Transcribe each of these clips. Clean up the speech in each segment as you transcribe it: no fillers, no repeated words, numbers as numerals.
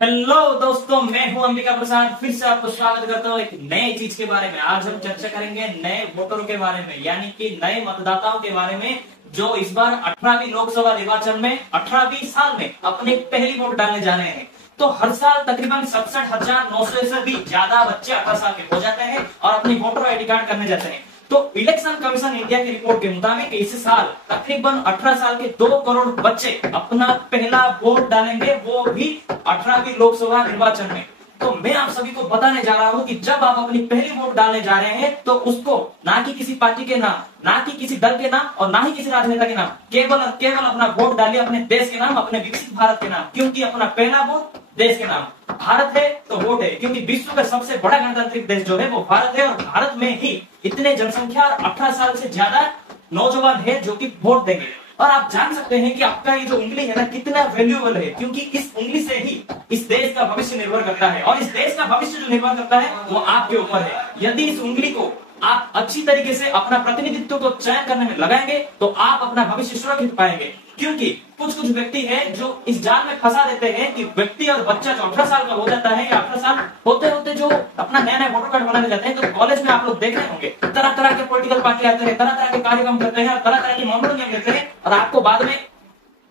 Hello दोस्तों, मैं हूं अंबिका प्रसाद। फिर से आपको स्वागत करता हूं एक नई चीज के बारे में। आज हम चर्चा करेंगे नए वोटरों के बारे में, यानी कि नए मतदाताओं के बारे में जो इस बार 18वीं लोकसभा निर्वाचन में 18वीं साल में अपनी पहली वोट डालने जा रहे हैं। तो हर साल तकरीबन 67,900 से भी ज्यादा बच्चे 18 साल के हो जाते हैं और अपनी वोटर आईडी कार्ड करने जाते हैं। तो इलेक्शन कमीशन इंडिया की रिपोर्ट के मुताबिक इस साल तकरीबन 18 साल के 2 करोड़ बच्चे अपना पहला वोट डालेंगे, वो भी 18वीं लोकसभा निर्वाचन में। तो मैं आप सभी को बताने जा रहा हूं कि जब आप अपनी पहली वोट डालने जा रहे हैं तो उसको ना कि किसी पार्टी के नाम, ना कि किसी दल के नाम और ना ही किसी राजनेता के नाम, केवल और केवल अपना वोट डालिए अपने देश के नाम, अपने विकसित भारत के नाम। क्योंकि अपना पहला वोट देश के नाम, भारत है तो वोट है। क्योंकि विश्व का सबसे बड़ा गणतांत्रिक देश जो है वो भारत है और भारत में ही इतने जनसंख्या और 18 साल से ज्यादा नौजवान है जो कि वोट देंगे। और आप जान सकते हैं कि आपका ये जो उंगली है ना कितना वैल्यूएबल है, क्योंकि इस उंगली से ही इस देश का भविष्य निर्भर करता है और इस देश का भविष्य जो निर्भर करता है वो आपके ऊपर है। यदि इस उंगली को आप अच्छी तरीके से अपना प्रतिनिधित्व को चयन करने में लगाएंगे तो आप अपना भविष्य सुरक्षित पाएंगे। क्योंकि कुछ कुछ व्यक्ति हैं जो इस जाल में फंसा देते हैं कि व्यक्ति और बच्चा जो 18 साल का हो जाता है या 18 साल होते होते जो अपना नया नया वोटर कार्ड बनाने जाते हैं, तो कॉलेज में आप लोग देख रहे होंगे तरह तरह के पॉलिटिकल पार्टी आते हैं, तरह तरह के कार्यक्रम करते हैं और तरह तरह के मामलों लेते हैं। और आपको बाद में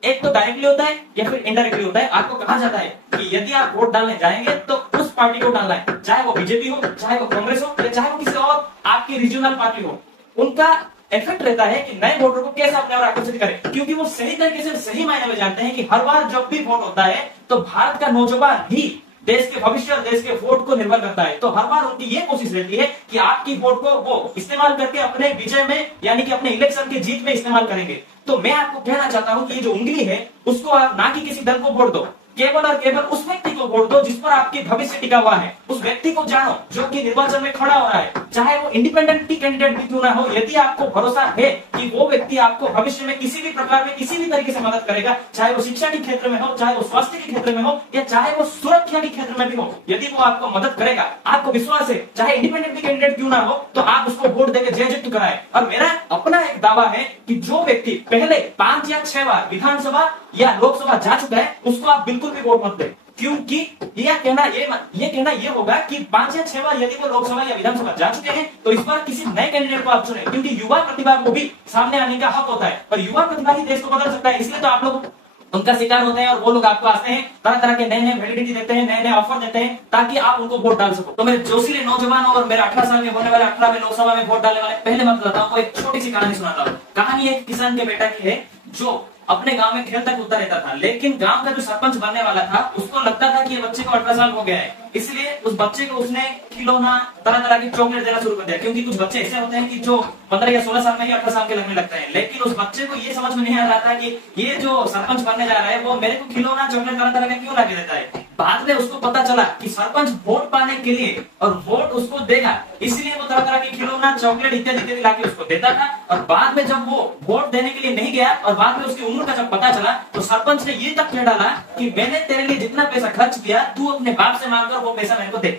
एक तो डायरेक्टली होता है या फिर इनडायरेक्टली होता है, आपको कहा जाता है कि यदि आप वोट डालने जाएंगे तो उस पार्टी को डालना है, चाहे वो बीजेपी हो, चाहे वो कांग्रेस हो या चाहे वो किसी और आपकी रीजनल पार्टी हो। उनका इफेक्ट रहता है कि नए वोटर को कैसे अपने और आकर्षित करें, क्योंकि वो सही तरीके से सही मायने में जानते हैं कि हर बार जब भी वोट होता है तो भारत का नौजवान ही देश के भविष्य और देश के वोट को निर्भर करता है। तो हर बार उनकी ये कोशिश रहती है कि आपकी वोट को वो इस्तेमाल करके अपने विजय में, यानी कि अपने इलेक्शन की जीत में इस्तेमाल करेंगे। तो मैं आपको कहना चाहता हूं कि ये जो उंगली है उसको आप ना कि किसी दल को वोट दो, केवल और केवल उस व्यक्ति को वोट दो जिस पर आपकी भविष्य टिका हुआ है। उस व्यक्ति को जानो जो कि निर्वाचन में खड़ा हो रहा है, चाहे वो इंडिपेंडेंट कैंडिडेट भी क्यों ना हो। यदि आपको भरोसा है कि वो व्यक्ति आपको भविष्य में किसी भी प्रकार में किसी भी तरीके से मदद करेगा, चाहे वो शिक्षा के क्षेत्र में हो, चाहे वो स्वास्थ्य के क्षेत्र में हो या चाहे वो सुरक्षा के क्षेत्र में भी हो, यदि वो आपको मदद करेगा, आपको विश्वास है, चाहे इंडिपेंडेंट कैंडिडेट क्यों ना हो, तो आप उसको वोट देकर जययुक्त कराए। और मेरा अपना एक दावा है कि जो व्यक्ति पहले 5 या 6 बार विधानसभा या लोकसभा जा चुका है उसको आप बिल्कुल भी वोट मत दें। क्योंकि ये कहना ये होगा कि 5 या 6 बार यदि वो लोकसभा या विधानसभा जा चुके हैं तो इस बार किसी नए कैंडिडेट को आप चुने, क्योंकि युवा प्रतिभा को भी सामने आने का हक होता है और युवा प्रतिभा ही देश को बदल सकता है। इसलिए तो आप लोग उनका शिकार होते हैं और वो लोग आपको आते हैं, तरह तरह के नए नए वैलिडिटी देते हैं, नए नए ऑफर देते हैं ताकि आप उनको वोट डाल सको। तो मेरे जोशीले नौजवानों और मेरे 18 साल के होने वाले 18वें लोकसभा में वोट डालने वाले पहले मतदाताओं को एक छोटी सी कहानी सुनाता हूँ। कहानी एक किसान के बेटा की है जो अपने गांव में खेल तक उतर रहता था, लेकिन गांव का जो सरपंच बनने वाला था उसको लगता था कि ये बच्चे को 18 साल हो गया है, इसलिए उस बच्चे को उसने खिलौना, तरह तरह की चॉकलेट देना शुरू कर दिया। क्योंकि कुछ बच्चे ऐसे होते हैं कि जो 15 या 16 साल में ही 18 साल के लगने लगते हैं, लेकिन उस बच्चे को ये समझ में नहीं आ रहा था कि ये जो सरपंच बनने जा रहा है वो मेरे को खिलौना, चॉकलेट तरह तरह का क्यों लाके देता है। बाद में उसको पता चला कि सरपंच वोट पाने के लिए और वोट उसको देगा, इसलिए वो तरह तरह की खिलौना, चॉकलेट इत्यादि इत्यादि लाके उसको देता था। और बाद में जब वो वोट देने के लिए नहीं गया और बाद में उसकी उम्र का जब पता चला तो सरपंच ने ये तक कह डाला कि मैंने तेरे लिए जितना पैसा खर्च किया तू अपने बाप से मांगकर वो पैसा मेरे को दे।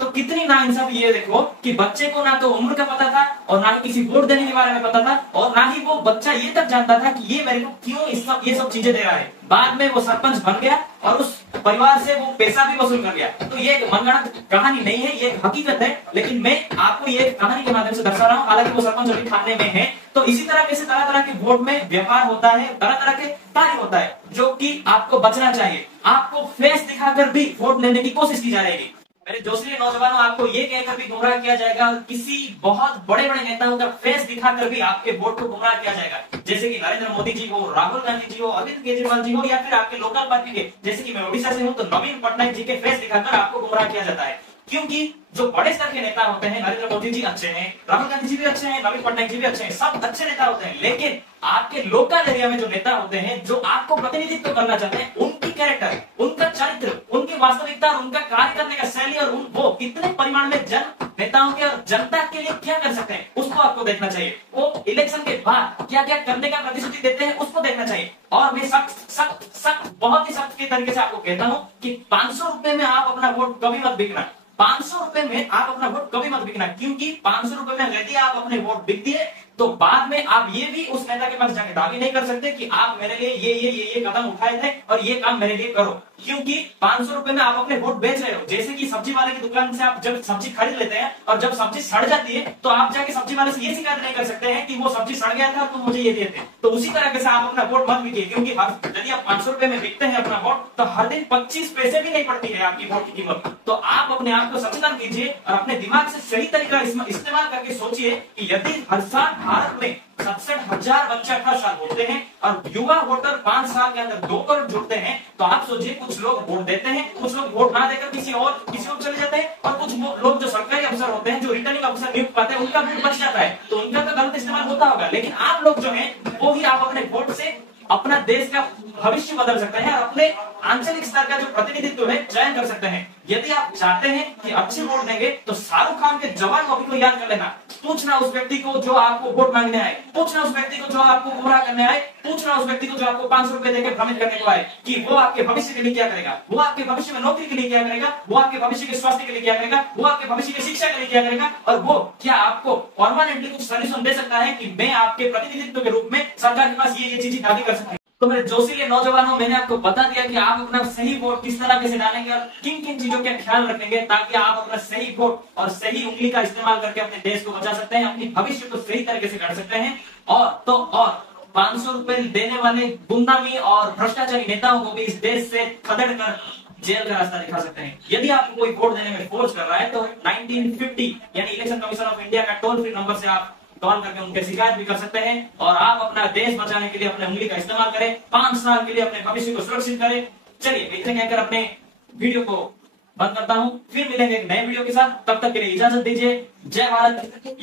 तो कितनी नाइंसाफी ये देखो कि बच्चे को ना तो उम्र का पता था और ना ही किसी वोट देने के बारे में पता था और ना ही वो बच्चा ये तक जानता था कि ये मेरे को क्यों ये सब चीजें दे रहा है। बाद में वो सरपंच बन गया और उस परिवार से वो पैसा भी वसूल कर गया। तो ये एक मनगढ़ंत कहानी नहीं है, ये एक हकीकत है, लेकिन मैं आपको ये कहानी के माध्यम से दर्शा रहा हूँ। हालांकि वो सरपंच अभी थाने में है। तो इसी तरह से तरह तरह के वोट में व्यवहार होता है, तरह तरह के कार्य होता है जो कि आपको बचना चाहिए। आपको फेस दिखाकर भी वोट लेने की कोशिश की जाएगी। मेरे जोशीले नौजवानों, आपको ये कहकर भी गुमराह किया जाएगा और किसी बहुत बड़े बड़े नेताओं का फेस दिखाकर भी आपके वोट को गुमराह किया जाएगा, जैसे कि नरेंद्र मोदी जी हो, राहुल गांधी जी हो, अरविंद केजरीवाल जी हो या फिर आपके लोकल पार्टी के, जैसे कि मैं ओडिशा से हूं तो नवीन पटनायक जी के फेस दिखाकर आपको गुमराह किया जाता है। क्योंकि जो बड़े स्तर के नेता होते हैं, नरेंद्र मोदी जी अच्छे हैं, राहुल गांधी जी भी अच्छे हैं, नवीन पटनायक जी भी अच्छे हैं, सब अच्छे नेता होते हैं, लेकिन आपके लोकल एरिया में जो नेता होते हैं जो आपको प्रतिनिधित्व करना चाहते हैं, उनकी कैरेक्टर, उनका चरित्र, उनकी वास्तविकता और उनका कार्य करने का शैली और वो कितने परिमाण में जन नेताओं के और जनता के लिए क्या कर सकते हैं उसको आपको देखना चाहिए। वो इलेक्शन के बाद क्या क्या करने का प्रतिश्रुति देते हैं उसको देखना चाहिए। और मैं सख्त बहुत ही सख्त के तरीके से आपको कहता हूं कि 500 रुपए में आप अपना वोट कभी मत बिकना। 500 रुपए में आप अपना वोट कभी मत बिकना, क्योंकि 500 रुपए में यदि आप अपने वोट बिक दिए तो बाद में आप ये भी उस नेता के पास जाके दावी नहीं कर सकते कि आप मेरे लिए ये कदम उठाए थे और ये काम मेरे लिए करो, क्योंकि 500 रुपए में आप अपने वोट बेच रहे हो। जैसे कि सब्जी वाले की दुकान से आप जब सब्जी खरीद लेते हैं और जब सब्जी सड़ जाती है तो आप जाके सब्जी वाले से ये शिकायत नहीं कर सकते हैं कि वो सब्जी सड़ गया था तो मुझे ये दिए थे। तो उसी तरह से आप अपना वोट मत बिकिए, क्योंकि यदि आप 500 रुपए में बिकते हैं अपना वोट तो हर दिन 25 पैसे भी नहीं पड़ती है आपकी वोट की कीमत। तो आप अपने आप को सचेतन कीजिए और अपने दिमाग से सही तरीका इस्तेमाल करके सोचिए कि यदि हर साल भारत में 67,000 बच्चे 18 साल होते हैं और युवा वोटर 5 साल के अंदर 2 करोड़ जुड़ते हैं, तो आप सोचिए कुछ लोग वोट देते हैं, कुछ लोग वोट ना देकर किसी और चले जाते हैं, और कुछ लोग जो सरकारी अफसर होते हैं, जो रिटर्निंग अफसर नियुक्त पाते हैं, उनका वोट बच जाता है। तो उनका तो गलत इस्तेमाल होता होगा, लेकिन आप लोग जो है वो ही आप अपने वोट से अपना देश का भविष्य बदल सकते हैं और अपने आंचलिक स्तर का जो प्रतिनिधित्व है चयन कर सकते हैं। यदि आप चाहते हैं कि अच्छे वोट देंगे तो शाहरुख खान के जवान मूवी को याद कर लेना। पूछना उस व्यक्ति को जो आपको वोट मांगने आए, पूछना उस व्यक्ति को जो आपको गुमराह करने आए, पूछना उस व्यक्ति को जो आपको 500 रुपए देकर भ्रमित करने को आए कि वो आपके भविष्य के लिए क्या करेगा, वो आपके भविष्य में नौकरी के लिए क्या करेगा, वो आपके भविष्य के स्वास्थ्य के लिए क्या करेगा, वो आपके भविष्य की शिक्षा के लिए क्या करेगा, और वो क्या आपको परमानेंटली कुछ सोल्यूशन दे सकता है कि मैं आपके प्रतिनिधित्व के रूप में सरकार के पास ये चीजें दावी कर सकती हूँ। तो मेरे जोशीले नौजवानों, मैंने आपको बता दिया कि आप अपना सही वोट किस तरह से डालेंगे और किन किन चीजों का ख्याल रखेंगे ताकि आप अपना सही वोट और सही उंगली का इस्तेमाल करके अपने देश को बचा सकते हैं, अपनी भविष्य को सही तरीके से कर सकते हैं। और 500 रुपए देने वाले गुंडामी और भ्रष्टाचारी नेताओं को भी इस देश से खदेड़ कर जेल का रास्ता दिखा सकते हैं। यदि आपको कोई वोट देने में फोर्स कर रहा है तो 1950 यानी इलेक्शन कमीशन ऑफ इंडिया का टोल फ्री नंबर से आप कॉल करके उनके शिकायत भी कर सकते हैं और आप अपना देश बचाने के लिए अपने उंगली का इस्तेमाल करें, 5 साल के लिए अपने भविष्य को सुरक्षित करें। चलिए इतने कहकर अपने वीडियो को बंद करता हूं, फिर मिलेंगे एक नए वीडियो के साथ। तब तक के लिए इजाजत दीजिए। जय भारत।